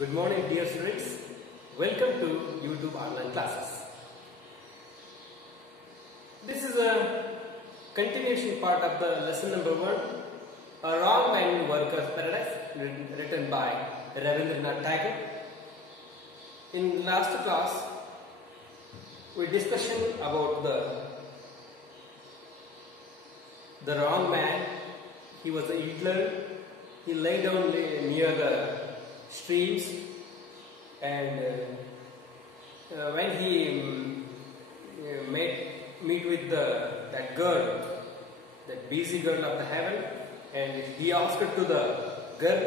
Good morning, dear students. Welcome to YouTube online classes. This is a continuation part of the lesson number 1, A Wrong Man in Worker's Paradise, written by Rabindranath Tagore. In last class, we discussed about the wrong man. He was a Hitler. He lay down near the streams, and when he meet with that girl, that busy girl of the heaven, and he asked to the girl,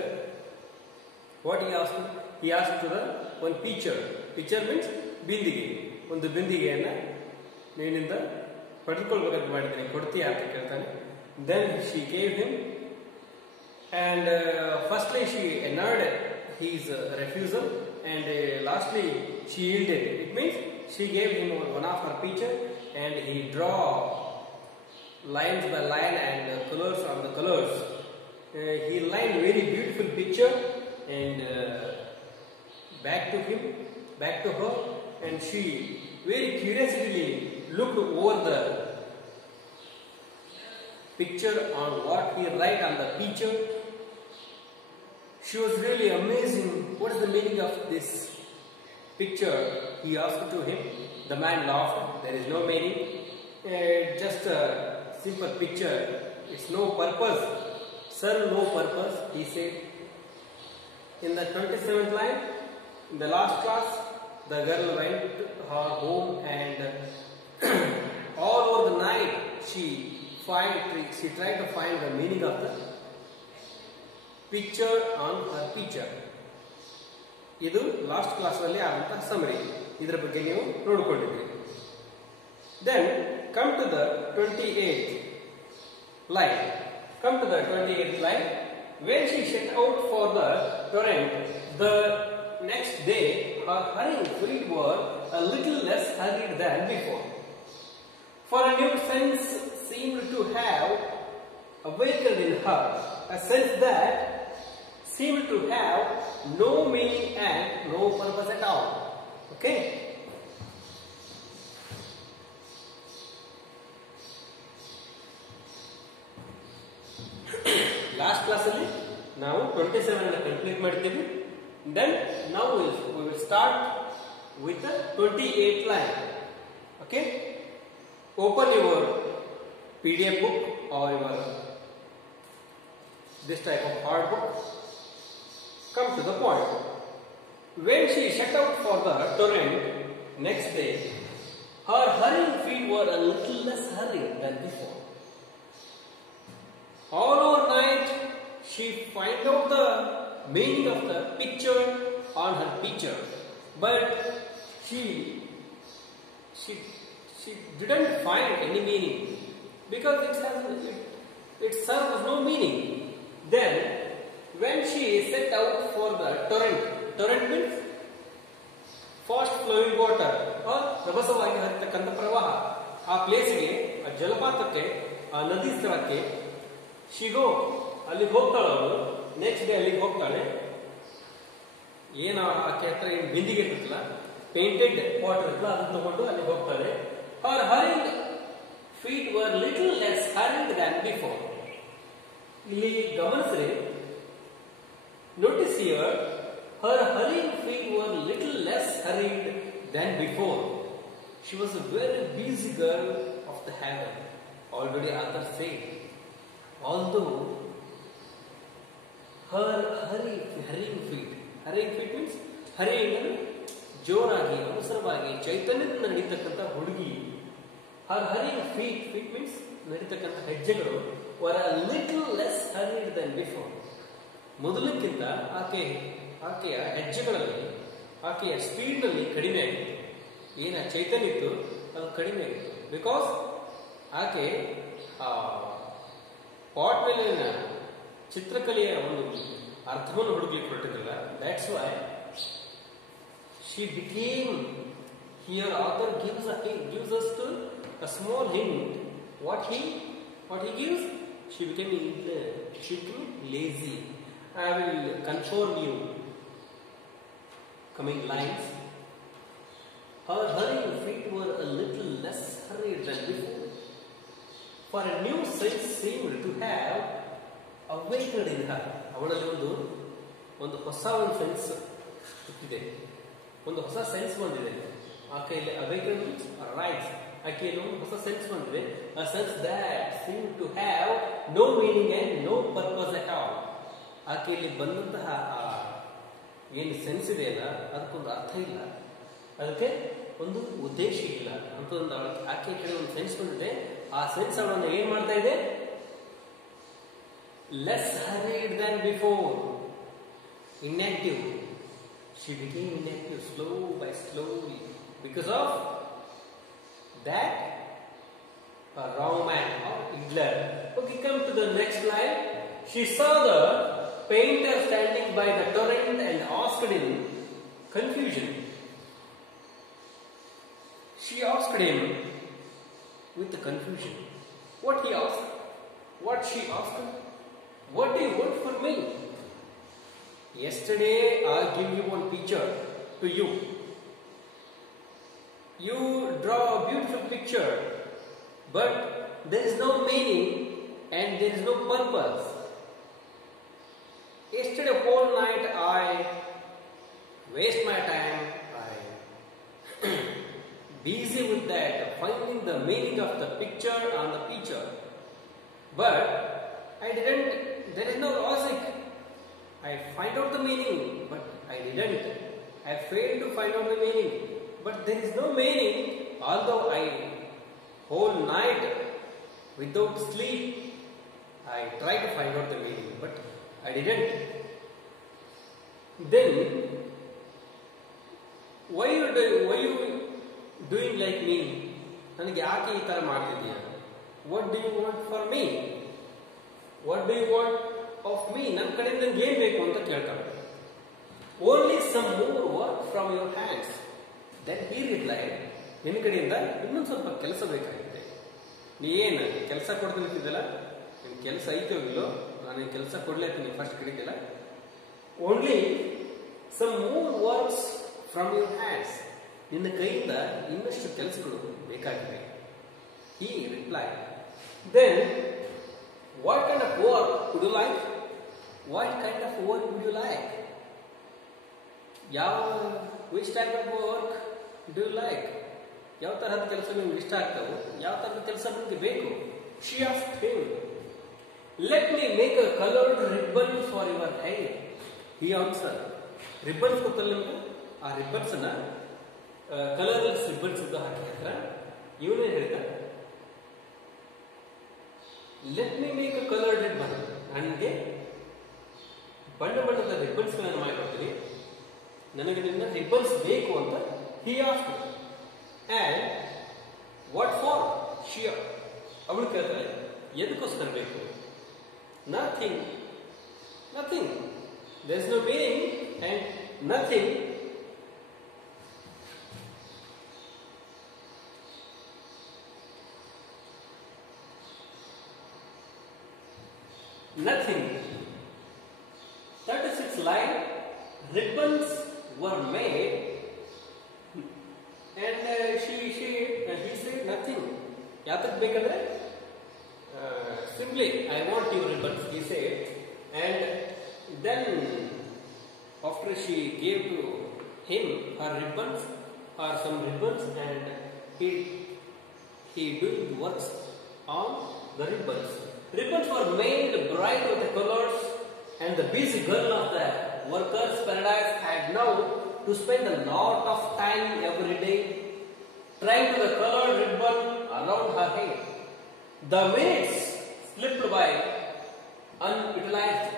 what he asked? He asked to the one pitcher. Pitcher means bindige. ಒಂದು ಬಿಂದಿಗೆಯನ್ನ ನೀನಿಂದ ಪಡೆದುಕೊಳ್ಳಬೇಕಂತ ಮಾಡಿದ್ದೇನೆ, ಕೊಡ್ತೀಯಾ ಅಂತ ಕೇಳ್ತಾನೆ. Then she gave him, and firstly she annoyed his refusal, and lastly she yielded. It means she gave him one of her picture, and he draw lines by line and colors on the colors. He lined very beautiful picture, and back to her, and she very curiously looked over the picture on what he write on the picture. She was really amazing. What is the meaning of this picture? He asked to him. The man laughed. There is no meaning. Just a simple picture. It's no purpose. Sir, no purpose, he said. In the 27th line, in the last class, the girl went to her home, and all over the night she tried to find the meaning of the picture on her picture. ಇದು last class ಅಲ್ಲಿ ಆದಂತಹ summary. ಇದರ ಬಗ್ಗೆ ನೀವು ನೋಡಿಕೊಂಡಿದ್ದೀರಿ. Then come to the 28th line. When she set out for the torrent, the next day her hurrying feet were a little less hurried than before. For a new sense seemed to have awakened in her, a sense that seemed to have no meaning and no purpose at all. Okay? Last class ಅಲ್ಲಿ ನಾವು 27 ಅನ್ನು complete ಮಾಡಿದ್ದೀವಿ. Then now we will start with the 28th line. Okay? Open your PDF book or your this type of hard book. Come to the point. When she set out for the torrent next day, her hurrying feet were a little less hurried than before. All overnight, she found out the meaning of the picture on her picture, but she didn't find any meaning because it serves no meaning. Then when she set out for the torrent means fast flowing water or ರಭಸವಾಗಿ ಹರಿತಕ್ಕಂಥ ಪ್ರವಾಹ, ಆ ಪ್ಲೇಸ್ಗೆ, ಆ ಜಲಪಾತಕ್ಕೆ, ಆ ನದಿ ಸ್ಥಳಕ್ಕೆ ಅಲ್ಲಿಗೆ ಹೋಗ್ತಾಳೆ. ಅವಳು ನೆಕ್ಸ್ಟ್ ಡೇ ಅಲ್ಲಿಗೆ ಹೋಗ್ತಾಳೆ. ಏನು ಆಕೆ ಹತ್ರ ಏನು ಬಿಂದಿಗೆ ಇರ್ತಲ್ಲ, ಪೇಂಟೆಡ್ ವಾಟರ್ ಇರ್ತಲ್ಲ, ಅದನ್ನ ತಗೊಂಡು ಅಲ್ಲಿಗೆ ಹೋಗ್ತಾಳೆ. Her hurrying feet were little less hurried than before. ಇಲ್ಲಿ ಗಮನಿಸ್ರಿ, notice here, her hurrying feet were little less hurried than before. She was a very busy girl of the heaven. Already others say, although her hurrying feet means hurrying ಜೋರಾಗಿ, ಅವಸರವಾಗಿ, ಚೈತನ್ಯದಿಂದ ನಡೀತಕ್ಕಂಥ ಹುಡುಗಿ. her hurrying feet means ನಡೀತಕ್ಕಂಥ ಹೆಜ್ಜೆಗಳು were a little less hurried than before. ಮೊದಲಕ್ಕಿಂತ ಆಕೆಯ ಹೆಜ್ಜೆಗಳಲ್ಲಿ, ಆಕೆಯ speed ನಲ್ಲಿ ಕಡಿಮೆ ಆಗಿತ್ತು. ಏನ ಚೈತನ್ಯ ಇತ್ತು ಅದು ಕಡಿಮೆ ಆಗಿತ್ತು. ಬಿಕಾಸ್ ಆಕೆ ಪಾಟ್ ಮೇಲಿನ ಚಿತ್ರಕಲೆಯ ಒಂದು ಅರ್ಥವನ್ನು ಹುಡುಕಲಿಕ್ಕೆ ಹೊರಟಿದ್ರಲ್ಲ. That's why she became, here author gives us a small hint. What he gives? She became lazy. I will conform you. coming lines. Her hurrying feet were a little less hurried than before, for a new sense seemed to have awakened in her. ಅವಳಲ್ಲಿ ಒಂದು ಹೊಸ ಒಂದು sense ಹುಟ್ಟಿದೆ, ಒಂದು ಹೊಸ sense ಬಂದಿದೆ ಆಕೆಯಲ್ಲಿ. Awaken rights, ಆಕೆಯಲ್ಲಿ ಒಂದು ಹೊಸ ಸೆನ್ಸ್ ಬಂದಿದೆ. a sense that seemed to have no meaning and no purpose at all. ಆಕೆಯಲ್ಲಿ ಬಂದಂತಹ ಏನು ಸೆನ್ಸ್ ಇದೆಯಲ್ಲ ಅದಕ್ಕೊಂದು ಅರ್ಥ ಇಲ್ಲ, ಅದಕ್ಕೆ ಒಂದು ಉದ್ದೇಶ ಇಲ್ಲ ಅಂತ ಒಂದು ಆಕೆ ಕಡೆ ಒಂದು ಸೆನ್ಸ್ ಬಂದಿದೆ. ಆ ಸೆನ್ಸ್ ಅವಳನ್ನು ಏನ್ ಮಾಡ್ತಾ ಇದೆ? Less ಹರಿಡ್ than before, inactive. She became inactive slowly because of that wrong man or Hitler. Okay, come to the next line. She saw the painter standing by the torrent and asked in confusion. She asked him with the confusion. What he asked? What she asked? What do you want for me? Yesterday I give you one picture to you. You draw a beautiful picture, but there is no meaning and there is no purpose. Yesterday whole night I waste my time. I busy with that, finding the meaning of the picture on the picture. But there is no logic. I find out the meaning, but I didn't. I failed to find out the meaning, but there is no meaning, although I whole night without sleep, I tried to find out the meaning, but I didn't. Then, why you doing like me? ನನಗೆ ಯಾಕೆ ಈ ತರ ಮಾಡ್ತಿದ್ದೀಯ? What do you want for me? What do you want of me? ನನ್ನ ಕಡೆಯಿಂದ ನನಗೆ ಏನು ಬೇಕು ಅಂತ ಕೇಳ್ತಾಳೆ. Only some more work from your hands. Then he replied, ನಿನ್ನ ಕಡೆಯಿಂದ ಇನ್ನೊಂದು ಸ್ವಲ್ಪ ಕೆಲಸ ಬೇಕಾಗಿದೆ. ನೀ ಏನು ಕೆಲಸ ಕೊಡ್ತೀನಿ ಅಂತಿದ್ದಲ್ಲ, ನಿನ್ನ ಕೆಲಸ ಐತೋ ಇಲ್ಲೋ, ನಾನು ಕೆಲಸ ಕೊಡ್ಲೇತೀನಿ first ಕಡಿದಿಲ್ಲ. Only some more works from your hands. ನಿನ್ನ ಕೈಯಿಂದ ಇನ್ನಷ್ಟು ಕೆಲಸಗಳು ಬೇಕಾಗಿವೆ. He replied, then what kind of work would you like? What kind of work would you like? Which type of work do you like? ಯಾವ ತರಹದ ಕೆಲಸ ನಿಮ್ಗೆ ಇಷ್ಟ ಆಗ್ತಾವೋ, ಯಾವ ತರಹದ ಕೆಲಸ ನಿಮಗೆ ಬೇಕು? She asked him, let me make a colored ribbon for your hair. He answered, ribbons ಗೊತ್ತಲ್ಲ ನಿಮ್ಗೆ? ಆ ribbons ನ ಕಲರ್ಲೆಸ್ ribbons ಇದ್ದು ಹಾಕಿ ಹತ್ರ ಇವನೇ ಹೇಳಿದ, let me make a coloured ribbon. ನನಗೆ ಬಣ್ಣ ಬಣ್ಣದ ರಿಬ್ಬನ್ಸ್ ಗಳನ್ನು ಮಾಡಿಕೊಡ್ತೀನಿ, ನನಗೆ ನಿನ್ನ ರಿಬ್ಬನ್ಸ್ ಬೇಕು ಅಂತ he asked. And what for? She, ಅವಳು ಕೇಳ್ತಾಳೆ, ಎದಕ್ಕೋಸ್ಕರ ಬೇಕು? Nothing. There is no meaning and nothing. Nothing. 36 line. Ribbons were made, and he said nothing. ಯಾತಕ್ಕೆ ಬೇಕಂದ್ರೆ simply I want your ribbons, he said. And then after she gave to him her ribbons or some ribbons, and he doing works on the ribbons. Ribbons were made bright with the colors, and the busy girl of the workers' paradise had now to spend a lot of time every day trying to the colored ribbon around her hair. The minutes slipped by unutilized.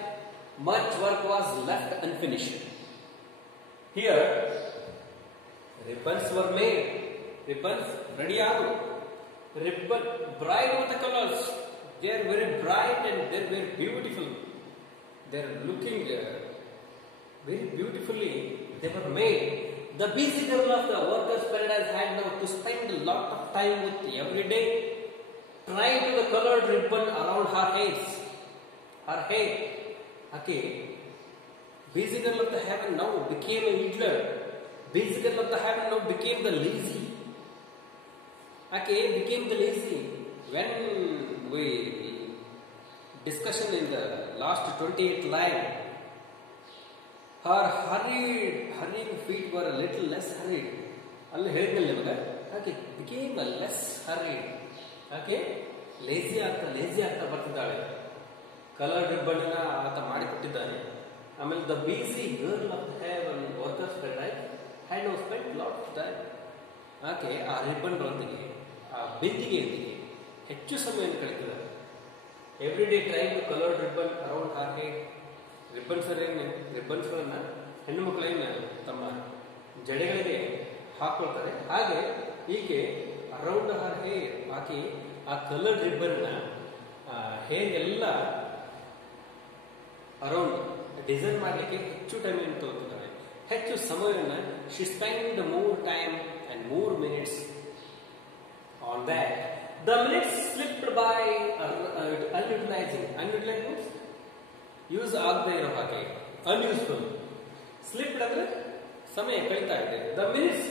Much work was left unfinished. Here, ribbons were made. Ribbons ready out. Ribbon bright with the colors. They are very bright and they are very beautiful. They are looking very beautifully. They were made. The busy girl of the workers' paradise had now to spend a lot of time with every day trying to the colored ribbon around her hair. Okay, busy girl of the heaven now became a Hitler. busy girl of the heaven now became the lazy. Okay, became the lazy. When we discussion in the last 28th line, her hurrying feet were a little less hurried. ಅಲ್ಲಿ ಹೇಳಿದ್ನಲ್ಲ ನಿಮಗೆ, ಹಾಗೆ became a less hurried. ಹಾಗೆ lazy ಆಗ್ತಾ ಬರ್ತಿದ್ದಾಳೆ. Colour ribbon ಆತ ಮಾಡಿಕೊಟ್ಟಿದ್ದಾನೆ. ಆಮೇಲೆ the busy girl of heaven workers paradise had now spent lot of time. ಆಕೆ ಆ ರಿಬ್ಬನ್ ರೊಂದಿಗೆ, ಆ ಬಿಂದಿಗೆಯೊಂದಿಗೆ ಹೆಚ್ಚು ಸಮಯವನ್ನು ಕಳೀತಿದ್ದಾರೆ. Every day try to coloured ribbon around her head. ರಿಬ್ಬನ್ಸ್ಗಳನ್ನ ಹೆಣ್ಣು ಮಕ್ಕಳೇನು ತಮ್ಮ ಜಡೆಗಳಿಗೆ ಹಾಕೊಳ್ತಾರೆ. ಹಾಗೆ ಈಕೆ ಅರೌಂಡ್ ಹರ್ ಹೇರ್, ಆಕೆ ಆ ಕಲರ್ಡ್ ರಿಬ್ಬನ್ನ ಹೇರ್ ಎಲ್ಲ ಅರೌಂಡ್ ಡಿಸೈನ್ ಮಾಡಲಿಕ್ಕೆ ಹೆಚ್ಚು ಟೈಮ್ ತಗೊಳ್ತಿದ್ದಾರೆ, ಹೆಚ್ಚು ಸಮಯವನ್ನು. She spend more time and more minutes on that. The minutes slipped by unutilizing. Unutilize means use ಆಗದೆ ಇರೋ ಹಾಗೆ, ಅನ್ಯೂಸ್ಫುಲ್. ಸ್ಲಿಪ್ಡ್ ಅಂದ್ರೆ ಸಮಯ ಕಳೀತಾ ಇದೆ. The minutes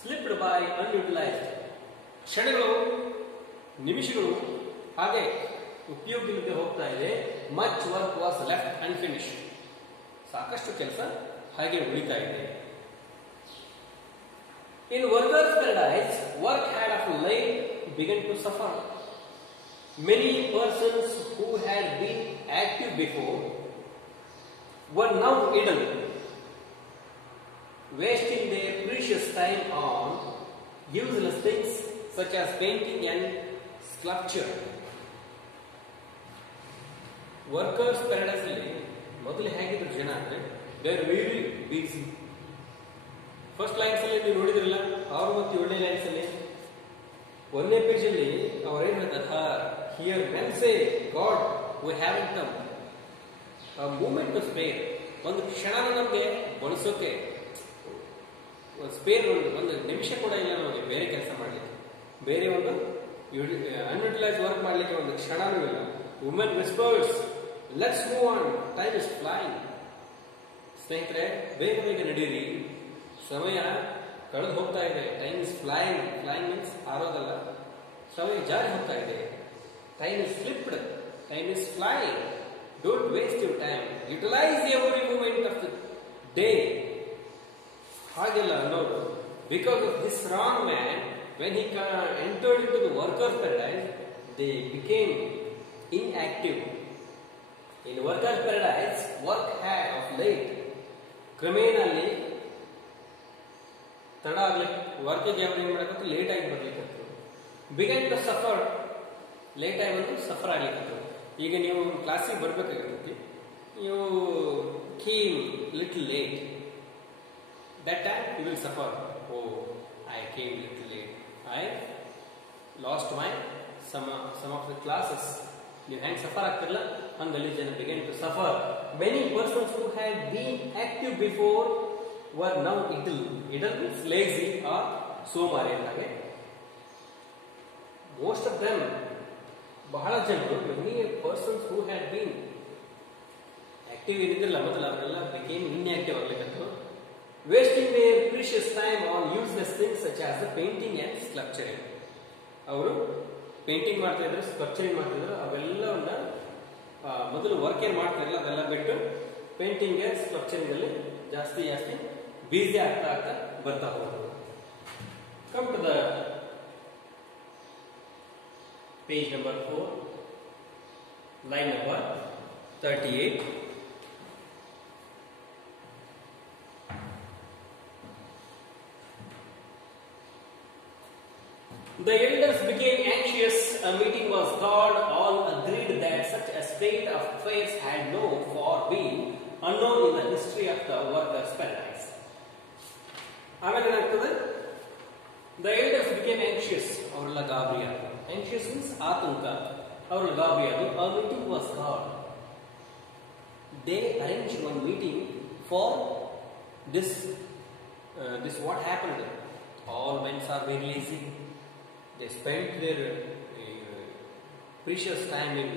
slipped by unutilized. ಕ್ಷಣಗಳು, ನಿಮಿಷಗಳು ಹಾಗೆ ಉಪಯೋಗಕ್ಕೆ ಹೋಗ್ತಾ ಇದೆ. Much work was left unfinished. ಸಾಕಷ್ಟು ಕೆಲಸ ಹಾಗೆ ಉಳಿತಾ ಇದೆ. In workers paradise work had of light begun to suffer. Many persons who had been active before were now idle, wasting their precious time on useless things such as painting and sculpture. Workers Paradise ಅಲ್ಲಿ ಮೊದಲು ಹೇಗಿದ್ರು ಜನ ಅಂದ್ರೆ they are very busy. First lines ಅಲ್ಲಿ ನೀವು ನೋಡಿದ್ರಲ್ಲ, 6 ಮತ್ತು 7ನೇ lines ಅಲ್ಲಿ 1ನೇ ಪೇಜ್ ಅಲ್ಲಿ ಅವ್ರೇನ್ ಹೇಳ್ತಾರೆ, here men say God we have come a moment to spare. ಒಂದು ಕ್ಷಣನ ನಮಗೆ ಬಳಸೋಕೆ ಸ್ಪೇರ್ ಒಂದು ನಿಮಿಷ ಕೂಡ ಇಲ್ಲ ನಮಗೆ ಬೇರೆ ಕೆಲಸ ಮಾಡಲಿಕ್ಕೆ, ಬೇರೆ ಒಂದು ಅನ್ಯುಟಿಲೈಸ್ ವರ್ಕ್ ಮಾಡಲಿಕ್ಕೆ ಒಂದು ಕ್ಷಣನೂ ಇಲ್ಲ. Women whispers let's move on, time is flying. ಸ್ನೇಹಿತರೆ, ಬೇಗ ಬೇಗ ನಡೀರಿ, ಸಮಯ ಕಳೆದು ಹೋಗ್ತಾ ಇದೆ. Time is flying. Flying means ಹಾರೋದಲ್ಲ, ಸಮಯ ಜಾರಿ ಹೋಗ್ತಾ ಇದೆ. Time is slipped, time is flying. Don't waste your time, utilize every moment of the day. ಹಾಗೆಲ್ಲ ಅನ್ನೋದು. Because of this wrong man, when he entered in to the workers paradise, they became inactive. In workers paradise work had of late, ಕ್ರಮೇಣ ಅಲ್ಲಿ ತಡ ಆಗ್ಲಿಕ್ಕೆ, ವರ್ಕಿಗೆ ಅವ್ರು ಏನ್ ಮಾಡಕತ್ತು, late ಆಗಿ ಬರ್ಲಿಕ್ಕೆ, ಬಿಗನ್ ಟು ಸಫರ್, ಲೇಟ್ ಆಗಿ ಬಂದು ಸಫರ್ ಆಗ್ಲಿಕ್ಕೆ. ಈಗ ನೀವು ಕ್ಲಾಸಿಗೆ ಬರ್ಬೇಕಾಗಿರ್ತೈತಿ, ನೀವು came little late, that time you will suffer. Oh I came little late, I lost my some of the classes. ನೀವು ಹೆಂಗೆ ಸಫರ್ ಆಗ್ತಿರಲ್ಲ ಹಂಗಲ್ಲಿ ಜನ began to suffer. Many persons who had been active before were now idle. Idle means lazy or ಸೋಮಾರಿ ಹಾಗೆ. Most of them, ಬಹಳ ಜನರು, many persons who had been active ಏನಿದ್ರಲ್ಲ ಮೊದಲು ಅವರೆಲ್ಲ ಬಿಕೇಮ್ ಇನ್ಆಕ್ಟಿವ್ ಆಗ್ಲಿಕ್ಕಂತ. Wasting their precious time on useless things such as painting and sculpturing. ಅವರು painting ಮಾಡ್ತಾ ಇದ್ರು, ಸ್ಕಲ್ಪ್ಚರಿಂಗ್ ಮಾಡ್ತಿದ್ರು, ಅವೆಲ್ಲವನ್ನ ಮೊದಲು ವರ್ಕ್ ಏನ್ ಮಾಡ್ತಿರಲ್ಲ ಅದೆಲ್ಲ ಬಿಟ್ಟು ಪೇಂಟಿಂಗ್ ಸ್ಕಲ್ಪ್ಚರಿಂಗ್ ಅಲ್ಲಿ ಜಾಸ್ತಿ ಬ್ಯುಸಿ ಆಗ್ತಾ ಬರ್ತಾ ಹೋಗೋದು. Come to the page number 4, line number 38. The elders became anxious. A meeting was called. All agreed that such a state of affairs had no for been unknown in the history of the workers' paradise. ಆಮೇಲೆ ಏನಾಗ್ತದೆ, the elders became anxious. ಅವರೆಲ್ಲ ಗಾಬರಿ ಆದರು. Anxious means ಆತಂಕ. ಅವರೆಲ್ಲ ಗಾಬರಿ ಆದರು. A meeting was called. They arranged one meeting for this what happened. All men are very lazy. They spent their precious time in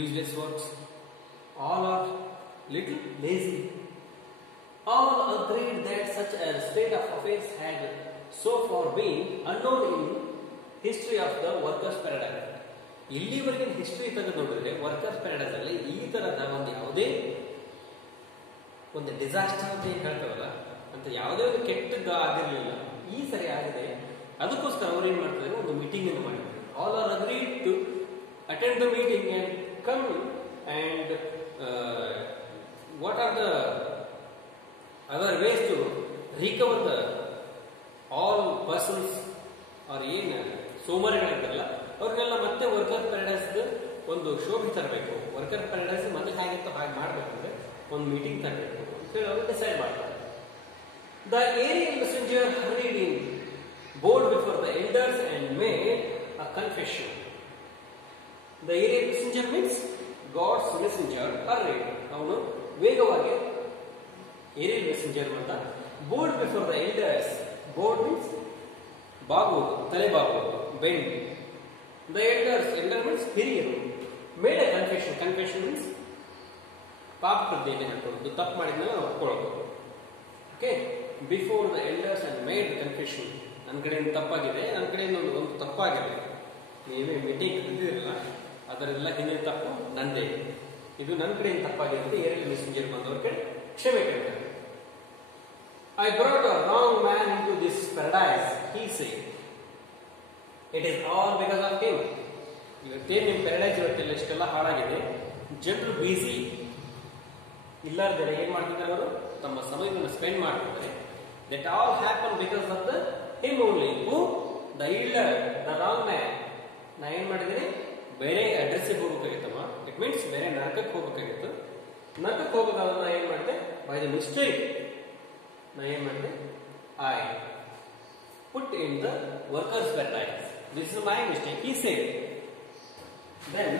useless works. All are little lazy. All agreed that such a state of affairs had so far been unknown in history of the workers' paradise. ಇಲ್ಲಿವರೆಗಿನ history ತೆಗೆದು ನೋಡಿದ್ರೆ workers paradise ಅಲ್ಲಿ ಈ ತರದ ಒಂದು ಯಾವುದೇ ಒಂದು disaster ಅಂತ ಏನು ಹೇಳ್ತಾವಲ್ಲ ಅಂತ ಯಾವುದೇ ಒಂದು ಕೆಟ್ಟದ್ದು ಆಗಿರಲಿಲ್ಲ. ಈ ಸರಿ ಆಗಿದೆ. ಅದಕ್ಕೋಸ್ಕರ ಅವ್ರು ಏನ್ ಮಾಡ್ತಾರೆ, ಒಂದು ಮೀಟಿಂಗ್ ಅನ್ನು ಮಾಡಿದ್ರು. All are agreed to attend the meeting and come and what are the other ways to recover the all persons ಅವ್ರು ಏನು ಸೋಮಾರಿಗಳಿದ್ದಾರಲ್ಲ ಅವ್ರನ್ನೆಲ್ಲ ಮತ್ತೆ ವರ್ಕರ್ ಪ್ಯಾರಡೈಸ್ ಒಂದು ಶೋಭೆ ತರಬೇಕು. ವರ್ಕರ್ ಪ್ಯಾರಡೈಸ್ ಮತ್ತೆ ಹೇಗಿತ್ತು ಹಾಗೆ ಮಾಡ್ಬೇಕಂದ್ರೆ ಒಂದು ಮೀಟಿಂಗ್ ತರಬೇಕು ಅಂತ ಹೇಳಿ ಅವರು ಡಿಸೈಡ್ ಮಾಡ್ತಾರೆ. The aerial messenger hurried in bowed before the elders and made a confession. The aerial messenger means God's messenger hurried. ಅವನು ವೇಗವಾಗಿ ಏರಿಯಲ್ ಮೆಸೆಂಜರ್ ಅಂತ bowed before the elders. Bowed means ಬಾಗುವುದು, ತಲೆ ಬಾಗುವುದು, bend. The elders, elder means ಹಿರಿಯರು. Made a confession. Confession means ಪಾಪ ಪ್ರಜ್ಞೆ ಹಾಕೊಳ್ಳೋದು, ತಪ್ಪು ಮಾಡಿದ್ಮೇಲೆ ನಾವು ಒಪ್ಕೊಳ್ಳೋದು. Okay, before the elders and made confession. ನನ್ನ ಕಡೆಯಿಂದ ತಪ್ಪಾಗಿದೆ, ನನ್ನ ಕಡೆಯಿಂದ ಒಂದು ತಪ್ಪಾಗಿದೆ, ನೀವೇ ಮೀಟಿಂಗ್ ಕರೆದಿರಲ್ಲ ಅದರೆಲ್ಲ ಹಿಂದಿನ ತಪ್ಪು ನಂದೇ, ಇದು ನನ್ನ ಕಡೆಯಿಂದ ತಪ್ಪಾಗಿದೆ ಅಂತ ಏರಿಯಲ್ ಮೆಸೆಂಜರ್ ಬಂದವ್ರ ಕಡೆ ಕ್ಷಮೆ ಕೇಳ್ತಾರೆ. I brought a wrong man into this paradise, he said. It is all because of him. ಇವತ್ತೇನು ನಿಮ್ಮ ಪ್ಯಾರಡೈಸ್ ಇವತ್ತೆಲ್ಲ ಇಷ್ಟೆಲ್ಲ ಹಾಳಾಗಿದೆ. ಜನರು ಬಿಸಿ ಇಲ್ಲಾರ್ದರೆ ಏನ್ ಮಾಡ್ತಿದ್ದಾರೆ, ಅವರು ತಮ್ಮ ಸಮಯವನ್ನು ಸ್ಪೆಂಡ್ ಮಾಡ್ತಿದ್ದಾರೆ. That all happen because of the him only. Who? The idler, the wrong man. ನಾ ಏನ್ ಮಾಡಿದ್ದೀನಿ, ಬೇರೆ ಅಡ್ರೆಸ್ಸಿಗೆ ಹೋಗ್ಬೇಕಾಗಿತ್ತಮ್ಮ. ಇಟ್ ಮೀನ್ಸ್ ಬೇರೆ ನರಕಕ್ಕೆ ಹೋಗ್ಬೇಕಾಗಿತ್ತು. ನರಕಕ್ಕೆ ಹೋಗ್ಬೇಕಾದ್ರೆ ನಾ ಏನ್ ಮಾಡಿದೆ, ಬೈ ದ ಮಿಸ್ಟೇಕ್ ನಾ ಏನ್ ಮಾಡಿದೆ, I put in the workers paradise. This is my mistake, he said. Then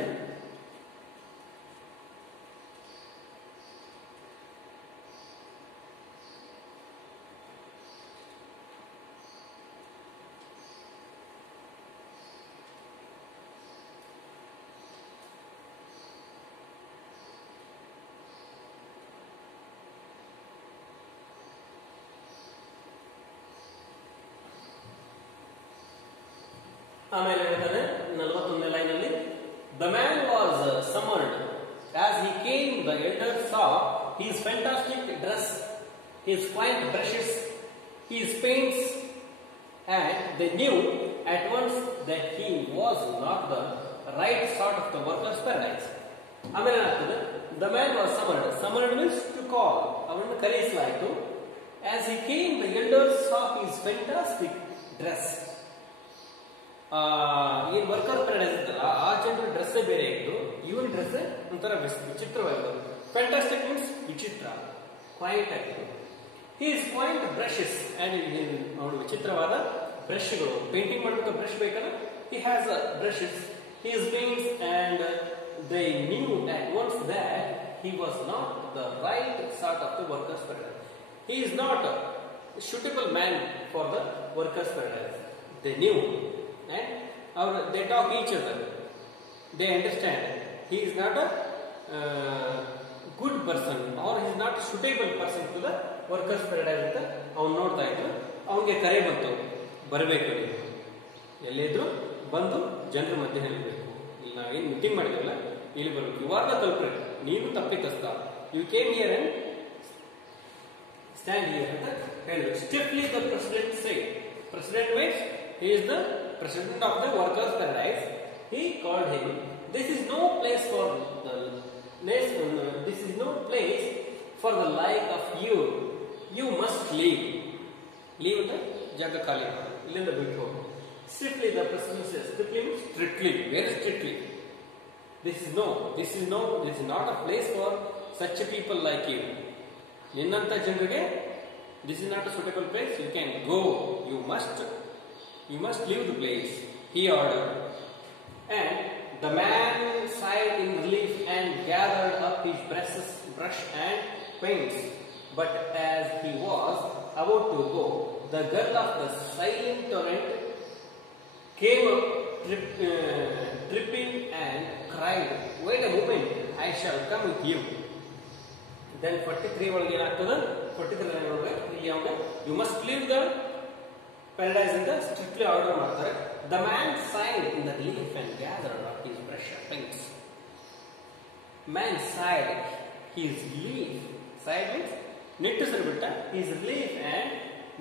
ಆಮೇಲೆ ಹೇಳ್ತಾನೆ 41ನೇ ಲೈನಲ್ಲಿ, the man was summoned. As he came, the elders saw his fantastic dress, his quaint brushes, his paints, and they knew at once that he was not the right sort of the workers' paradise. ಆಮೇಲೆ ಏನಾಗ್ತದೆ, the man was summoned. Summoned means to call. ಅವನನ್ನು ಕರೆಸಲಾಯಿತು. As he came, the elders saw his fantastic dress. ಈ worker paradise ಇತ್ತಲ್ಲ, ಆ ಜನರ dress ಬೇರೆ ಇತ್ತು, ಇವನ್ dress ಒಂಥರ ವಿಚಿತ್ರವಾಗಿತ್ತು. ಫ್ಯಾಂಟಾಸ್ಟಿಕ್ ಮೀನ್ಸ್ ವಿಚಿತ್ರ, ಕ್ವೈಂಟ್ ಆಗಿತ್ತು. ಹೀಸ್ ಕ್ವೈಂಟ್ ಬ್ರಷಸ್ ಅಂಡ್ ಅವನು ವಿಚಿತ್ರವಾದ ಬ್ರಷ್ಗಳು, ಪೇಂಟಿಂಗ್ ಮಾಡಬೇಕು ಬ್ರಷ್ ಬೇಕಲ್ಲ, he has brushes, he's paints, and they knew at once that he was not the right sort of the workers' paradise. He is not a suitable man for the workers' paradise. They knew. And they talk each other. They understand he is not a good person or he is not a suitable person to the workers paradise ಅಂತ ಅವನು ನೋಡ್ತಾ ಇದ್ರು. ಅವನಿಗೆ ಕರೆ ಬಂತು, ಬರಬೇಕು, ನೀವು ಎಲ್ಲಿದ್ರು ಬಂದು ಜನರ ಮಧ್ಯೆ ನಿಲ್ಲಬೇಕು. ಇಲ್ಲಿ ನಾವೇನು ಮೀಟಿಂಗ್ ಮಾಡಿದ್ವಲ್ಲ, ಇಲ್ಲಿ ಬರಬೇಕು. ಯು ಆರ್ ದ ಕಲ್ಪ್ರಿಟ್, ನೀನು ತಪ್ಪಿತಸ್ಥ. You came here and stand here ಅಂತ ಹೇಳಿದ್ರು. Stiffly the president said. President means he is the president of the workers paradise. He called him. This is no place for the this is no place for the like of you. You must leave. Leave the jaga khali. Illinda bittu hogu. Strictly the president says. Strictly means strictly, very strictly. This is not a place for such people like you. Ninnanta janrige this is not a suitable place. You can go. You must leave the place, he ordered. And the man sighed in relief and gathered up his brush and paints. But as he was about to go, the girl of the silent torrent came up tripping and cried, "Wait a moment, I shall come with you." Then 43 ಒಳಗೆ ಏನಾಗ್ತದೆ 43 line ಒಳಗೆ ಇಲ್ಲಿ ಅವಾಗ you must leave the paradise ಅಂತ strictly order ಮಾಡ್ತಾರೆ. The man sighed in the leaf and gathered up his pressure things. Man sighed his leaf, sighed means ನಿಟ್ಟುಸಿರುಬಿಟ್ಟ, his leaf and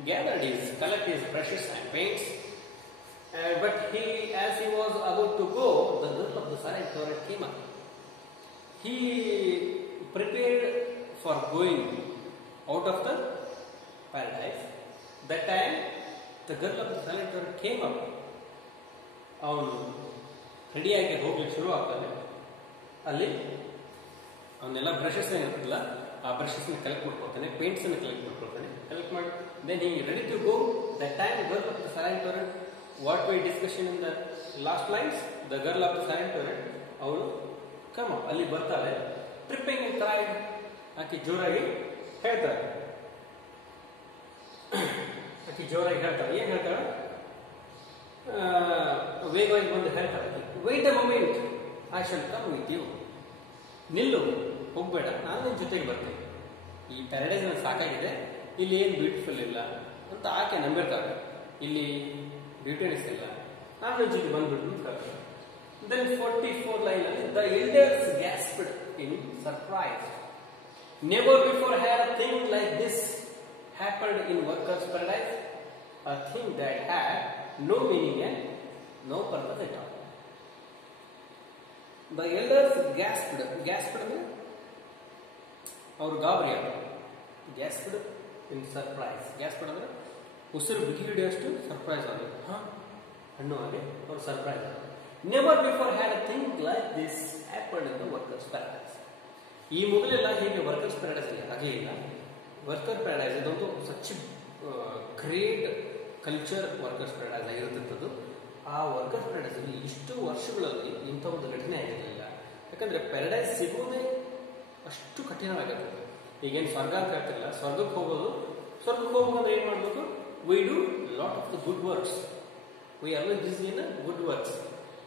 gathered his, collect his brushes and paints. But he, as he was about to go, the girl of the silent torrent came up. He prepared for going out of the paradise. That time, the girl of the silent torrent came up. ಅವನು ರೆಡಿಯಾಗಿ ಹೋಗ್ಲಿಕ್ಕೆ ಶುರು ಆಗ್ತಾನೆ. ಅಲ್ಲಿ ಅವನ್ನೆಲ್ಲ brushes ಏನಿರ್ತಲ್ಲ ಆ brushes collect ಮಾಡ್ಕೊಳ್ತಾನೆ, paints ಅನ್ನು collect ಮಾಡ್ಕೊಳ್ತಾನೆ. Collect ಮಾಡಿ then he ready to go. That time girl of the silent torrent, what we discussion in the last lines, the girl of the silent torrent ಅವಳು come up ಅಲ್ಲಿ ಬರ್ತಾಳೆ. tripping and cried, ಆಕೆ ಜೋರಾಗಿ ಹೇಳ್ತಾಳೆ, ಆಕೆ ಜೋರಾಗಿ ಹೇಳ್ತಾಳೆ. ಏನ್ ಹೇಳ್ತಾಳೆ? ವೇಗವಾಗಿ ಬಂದು ಹೇಳ್ತಾಳೆ, wait a moment, I shall come with you. ನಿಲ್ಲು, ಹೋಗ್ಬೇಡ, ನಾನು ನಿನ್ನ ಜೊತೆಗೆ ಬರ್ತೇನೆ. ಈ ಪ್ಯಾರಡೈಸ್ ನನಗೆ ಸಾಕಾಗಿದೆ, ಇಲ್ಲಿ ಏನು ಬ್ಯೂಟಿಫುಲ್ ಇಲ್ಲ ಅಂತ ಆಕೆ ನಂಬಿರ್ತಾಳೆ. ಇಲ್ಲಿ ಬ್ಯೂಟಿನೆಸ್ ಇಲ್ಲ, ನಾನು ನಿನ್ನ ಜೊತೆ ಬಂದ್ಬಿಟ್ಟು ಕರ್ತಾರೆ. ದೆನ್ 44 ಲೈನ್ ಅಲ್ಲಿ the elders gasped in surprise. Never before had a thing like this happened in workers paradise, a thing that had no meaning and no purpose at all. The elders gasped, gasped ಅಂದ್ರೆ ಅವರು ಗಾಬರಿ ಆದರು. ಗ್ಯಾಸ್ಪ್ಡ್ in surprise, ಗ್ಯಾಸ್ಪ್ಡ್ ಅಂದ್ರೆ ಉಸಿರು ಬಿಗಿ ಹಿಡಿಯೋಷ್ಟು surprise ಆದರು. ಹಣ್ಣು ಹಾಗೆ ಅವರು ಸರ್ಪ್ರೈಸ್ ಆದರು. Never before had a thing like this happened in the workers paradise. ಈ ಮೊದಲೆಲ್ಲ ಹೀಗೆ ವರ್ಕರ್ಸ್ ಪ್ಯಾರಡೈಸ್ ಇಲ್ಲ, ಹಾಗೆ ಇಲ್ಲ. ವರ್ಕರ್ ಪ್ಯಾರಡೈಸ್ ಇದೊಂದು such great culture workers paradise ಆಗಿರುತ್ತಿದ್ದದ್ದು. ಆ ವರ್ಕರ್ಸ್ ಪ್ಯಾರಡೈಸ್ ಅಲ್ಲಿ ಇಷ್ಟು ವರ್ಷಗಳಲ್ಲಿ ಇಂಥ ಒಂದು ಘಟನೆ ಆಗಿರಲಿಲ್ಲ. ಯಾಕಂದ್ರೆ ಪ್ಯಾರಡೈಸ್ ಸಿಗುವುದೇ ಅಷ್ಟು ಕಠಿಣವಾಗಿರ್ತದೆ. ಈಗೇನು ಸ್ವರ್ಗ ಅಂತ ಹೇಳ್ತಿರಲ್ಲ, ಸ್ವರ್ಗಕ್ಕೆ ಹೋಗೋದಂದ್ರೆ ಏನ್ ಮಾಡ್ಬೇಕು? We do lot of the good works, we always busy in good works.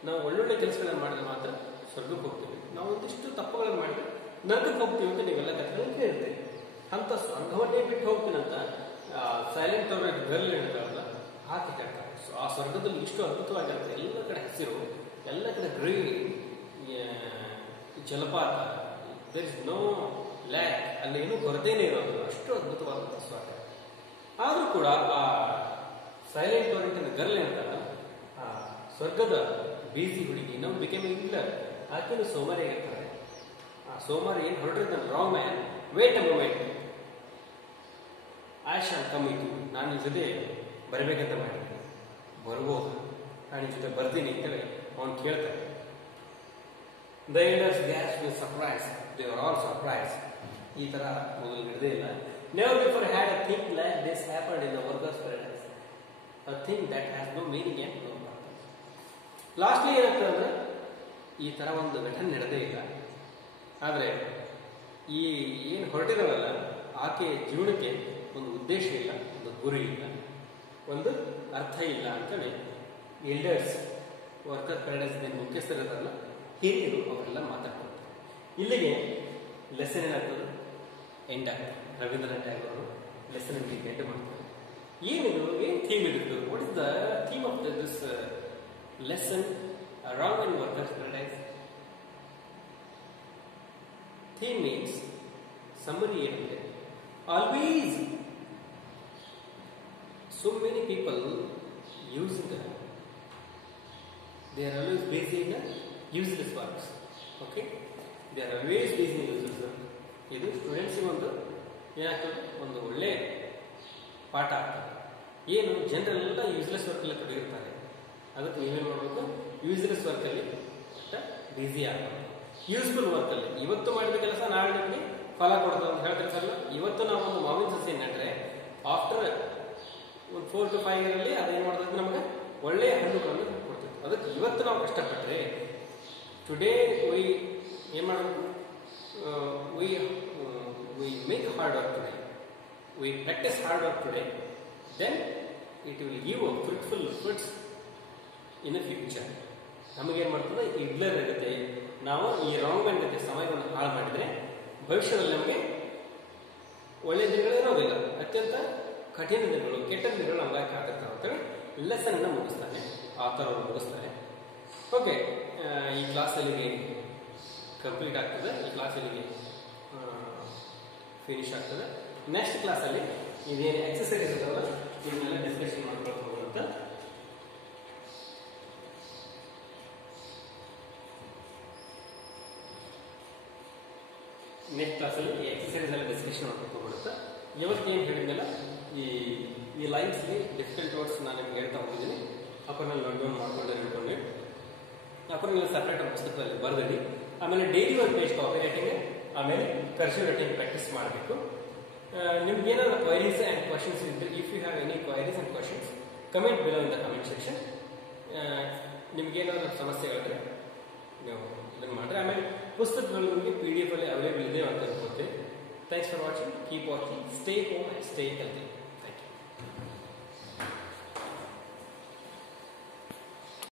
ನಾವು ಒಳ್ಳೊಳ್ಳೆ ಕೆಲಸಗಳನ್ನು ಮಾಡಿದ್ರೆ ಮಾತ್ರ ಸ್ವರ್ಗಕ್ಕೆ ಹೋಗ್ತೀವಿ. ನಾವು ಒಂದಿಷ್ಟು ತಪ್ಪುಗಳನ್ನು ಮಾಡಿದ್ರೆ ನರಕಕ್ಕೆ ಹೋಗ್ತೀವಿ ಅಂತ ನೀವೆಲ್ಲ ಕಥೆಗಳನ್ನು ಕೇಳ್ತೀವಿ. ಅಂತ ಸ್ವರ್ಗವನ್ನೇ ಬಿಟ್ಟು ಹೋಗ್ತೀನಂತ ಸೈಲೆಂಟ್ ಅವರ ಗರ್ಲ್ ಹೇಳ್ತಾರಲ್ಲ ಆಕೆ ಹೇಳ್ತಾರೆ. ಆ ಸ್ವರ್ಗದಲ್ಲಿ ಇಷ್ಟು ಅದ್ಭುತವಾಗಿರುತ್ತೆ. ಎಲ್ಲ ಕಡೆ ಹಸಿರು, ಎಲ್ಲ ಕಡೆ ಗ್ರೀನ್, ಜಲಪಾತ, ದೇರ್ ಇಸ್ ನೋ ಲ್ಯಾಕ್, ಅಲ್ಲಿ ಏನೂ ಕೊರತೆನೇ ಇರೋದು, ಅಷ್ಟು ಅದ್ಭುತವಾದಂಥ ಸ್ವರ್ಗ. ಆದರೂ ಕೂಡ ಆ ಸೈಲೆಂಟ್ ಟೊರೆಂಟ್ ಗರ್ಲ್ ಅಂತಲ್ಲ, ಆ ಸ್ವರ್ಗದ ಬೀಸಿ ಹುಡುಗಿ ನಾವು ಬಿಕೇಮ್ ಇಲ್ಲ, ಆಕೆನು ಸೋಮಾರಿಯಾಗಿರ್ತಾರೆ. ಆ ಸೋಮಾರಿ ಏನು ಹೊರಟಿರ್ತಾನೆ, wrong man, wait a moment, I shall come with you, ನಾನು ನಿನ್ನ ಜೊತೆ ಬರಬೇಕಂತ ಮಾಡಿದ್ದೀನಿ, ಬರ್ಬೋದು, ನಾನು ನಿನ್ನ ಜೊತೆ ಬರ್ತೀನಿ ಅಂತೇಳಿ ಅವನು ಕೇಳ್ತಾನೆ. The elders gasp with surprise, they are all surprise. ಈ ತರ ಮೊದಲು ನಡೆದೇ ಇಲ್ಲ. Never before had a thing like this happened in the workers paradise, a thing that has no meaning and no purpose. Lastly ಏನಾಗ್ತದೆ ಅಂದ್ರೆ ಈ ತರ ಒಂದು ಘಟನೆ ನಡೆದೇ ಇಲ್ಲ. ಆದರೆ ಈ ಏನು ಹೊರಟಿದಾವಲ್ಲ ಆಕೆ ಜೀವನಕ್ಕೆ ಒಂದು ಉದ್ದೇಶ ಇಲ್ಲ, ಒಂದು ಗುರಿ ಇಲ್ಲ, ಒಂದು ಅರ್ಥ ಇಲ್ಲ ಅಂತೇಳಿ ಎಲ್ಡರ್ಸ್ ವರ್ಕರ್ ಪ್ಯಾರಡೈಸ್ ಮುಖ್ಯಸ್ಥರಿರಲ್ಲ ಹಿರಿಯರು ಅವರೆಲ್ಲ ಮಾತಾಡ್ತಾರೆ. ಇಲ್ಲಿಗೆ ಲೆಸನ್ ಏನಾಗ್ತದೆ, ಎಂಡ್ ಆಗ್ತದೆ. ರವೀಂದ್ರನಾಥ್ ಟ್ಯಾಗೋರ್ ಅವರು ಲೆಸನ್ ಎಂಡ್ ಮಾಡ್ತಾರೆ. ಏನಿದು, ಏನು ಥೀಮ್ ಇರುತ್ತೆ? What is the theme of this lesson wrong in workers paradise? Theme means summary ಏನಿದೆ, always so many people using that, they are always busy in useless works. Okay, they are always busy in useless work. ಇದು ಸ್ಟೂಡೆಂಟ್ಸಿಗೆ ಒಂದು ಏನಾಗ್ತದೆ, ಒಂದು ಒಳ್ಳೆ ಪಾಠ ಆಗ್ತದೆ. ಏನು ಜನರೆಲ್ಲ ಯೂಸ್ಲೆಸ್ ವರ್ಕಲ್ಲಿ ತೊಡಗಿರ್ತಾರೆ, ಅದಕ್ಕೆ ನೀವೇನು ಮಾಡಬೇಕು, ಯೂಸ್ಲೆಸ್ ವರ್ಕಲ್ಲಿ ಬ್ಯುಸಿ ಆಗಬೇಕು. ಯೂಸ್ಫುಲ್ ವರ್ಕಲ್ಲಿ ಇವತ್ತು ಮಾಡಿದ ಕೆಲಸ ನಾಳೆ ನಿಮಗೆ ಫಲ ಕೊಡ್ತದೆ ಅಂತ ಹೇಳ್ತಿರ್ತಾರಲ್ಲ. ಇವತ್ತು ನಾವು ಒಂದು ಮಾವಿನ ಸಸಿ ನೆಟ್ಟರೆ ಆಫ್ಟರ್ ಒಂದು 4 to 5 ಇಯರಲ್ಲಿ ಅದೇನು ಮಾಡ್ತದೆ, ನಮಗೆ ಒಳ್ಳೆಯ ಹಣ್ಣುಗಳನ್ನು ಕೊಡ್ತದೆ. ಅದಕ್ಕೆ ಇವತ್ತು ನಾವು ಕಷ್ಟಪಟ್ಟರೆ ಟುಡೇ ಏನು ಮಾಡಬೇಕು, we make hard work today, we practice hard work today, then it will give a fruitful fruits in the future. ನಮಗೇನು ಮಾಡ್ತದೆ, ಇಗ್ಲರ್ ಆಗುತ್ತೆ. ನಾವು ಈ ರಾಂಗ್ ಜೊತೆ ಸಮಯವನ್ನು ಹಾಳು ಮಾಡಿದರೆ ಭವಿಷ್ಯದಲ್ಲಿ ನಮಗೆ ಒಳ್ಳೆಯ ದಿನಗಳು ಇರೋದಿಲ್ಲ, ಅತ್ಯಂತ ಕಠಿಣ ದಿನಗಳು, ಕೆಟ್ಟ ದಿನಗಳು ನಮ್ಗಾಗಿ ಕಾದಿರ್ತಾವೆ ಅಂತೇಳಿ ಲೆಸನ್ ಅನ್ನ ಮುಗಿಸ್ತಾನೆ, ಆಥರ್ ಅವರು ಮುಗಿಸ್ತಾರೆ. ಓಕೆ, ಈ ಕ್ಲಾಸ್ ಅಲ್ಲಿಗೆ ಕಂಪ್ಲೀಟ್ ಆಗ್ತದೆ, ಈ ಕ್ಲಾಸ್ ಅಲ್ಲಿಗೆ ಫಿನಿಶ್ ಆಗ್ತದೆ. ನೆಕ್ಸ್ಟ್ ಕ್ಲಾಸಲ್ಲಿ ಇದೇನು ಎಕ್ಸಸೈಸ್ ಇದಾವಲ್ಲ ಇದನ್ನೆಲ್ಲ ಡಿಸ್ಕಷನ್ ಮಾಡ್ಕೊಳ್ಬೋದು ಅಂತ. ನೆಕ್ಸ್ಟ್ ಕ್ಲಾಸಲ್ಲಿ ಈ ಎಕ್ಸಸೈಸ್ ಎಲ್ಲ ಡಿಸ್ಕಷನ್ ಮಾಡ್ಕೊಳ್ಬಿಡುತ್ತೆ. ಇವತ್ತು ಏನು ಹೇಳಿದ್ನಲ್ಲ, ಈ ಲೈನ್ಸ್ಲಿ ಡಿಫಿಕಲ್ಟ್ ವರ್ಡ್ಸ್ ನಾನು ನಿಮ್ಗೆ ಹೇಳ್ತಾ ಹೋಗಿದ್ದೀನಿ. ಅಪ್ಪನಲ್ಲಿ ನೋಟ್ ಡೌನ್ ಮಾಡ್ಕೊಂಡು ಹೇಳ್ಕೊಂಡು ಅಪ್ಪನ ನೀವು ಸಪ್ರೇಟ್ ಪುಸ್ತಕದಲ್ಲಿ ಬರೆದಿಡಿ. ಆಮೇಲೆ ಡೈಲಿ ಒಂದು ಪೇಜ್ ಕಾಪಿ ರೈಟಿಂಗ್, ಆಮೇಲೆ ಕರ್ಸಿವ್ ರೈಟಿಂಗ್ ಪ್ರಾಕ್ಟೀಸ್ ಮಾಡಬೇಕು. ನಿಮ್ಗೆ ಏನಾದ್ರು ಕ್ವೈರೀಸ್ ಆ್ಯಂಡ್ ಕ್ವಶನ್ಸ್ ಇದ್ದರೆ, if you have any queries and questions comment below in the comment section. ನಿಮ್ಗೇನಾದ್ರು ಸಮಸ್ಯೆಗಳಿದ್ರೆ ನೀವು ಇದನ್ನು ಮಾಡಿರಿ. ಆಮೇಲೆ ಪುಸ್ತಕಗಳು ನಿಮಗೆ PDF ಅಲ್ಲಿ ಅವೈಲೇಬಲ್ ಇದೆ ಅಂತ ಅನ್ಕೋತೀವಿ. Thanks for watching, keep watching, stay home and stay healthy.